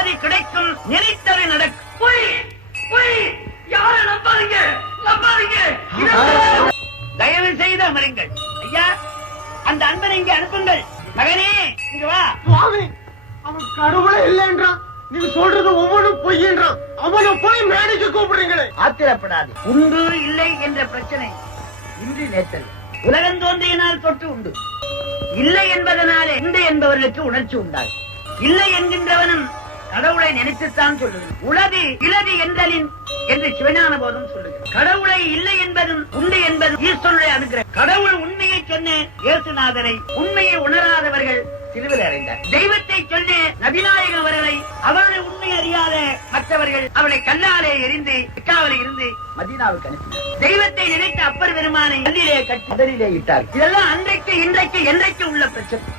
நிம்மதி கிடைக்கும், நினைத்தது நடக்கும். யாரை நம்பாதீங்க, நம்பாதீங்க. தயவு செய்து அமருங்கள். ஐயா, அந்த அன்பனை இங்கே அனுப்புங்கள். மகனே, இங்க வா. சுவாமி, அவன் கடவுளே இல்லைன்றான். நீங்க சொல்றது ஒவ்வொன்றும் பொய்யன்றான். அவனை போய் மேடைக்கு கூப்பிடுறீங்களே. ஆத்திரப்படாது. உண்டு இல்லை என்ற பிரச்சனை இன்று நேற்றல். உலகம் தோன்றிய நாள் தொட்டு உண்டு. இல்லை என்பதனாலே உண்டு என்பவர்களுக்கு உணர்ச்சி உண்டாகும். இல்லை என்கின்றவனும் கடவுளை நினைத்துத்தான் சொல்லுகிறது. உலகு இலது என்றலின் என்று சிவஞான போதம் சொல்லுகிறது. கடவுளை இல்லை என்பதும் உண்டு என்பதும் ஈஸ்வரனுடைய அனுகிரகம். கடவுள் உண்மையை சொன்ன இயேசுநாதரை உண்மையை உணராதவர்கள் சிலுவையில் அறைந்தார். தெய்வத்தை சொன்ன நபிநாயகம் அவர்களை அவருடைய உண்மை அறியாத மற்றவர்கள் அவளை கல்லாலே எரிந்து இக்காவலை இருந்து மதீனாவுக்கு அனுப்பினார். தெய்வத்தை நினைத்த அப்பர் பெருமானை கல்லிலே கட்டி முதலிலே இட்டார். இதெல்லாம் அன்றைக்கு இன்றைக்கு என்றைக்கு உள்ள பிரச்சனை.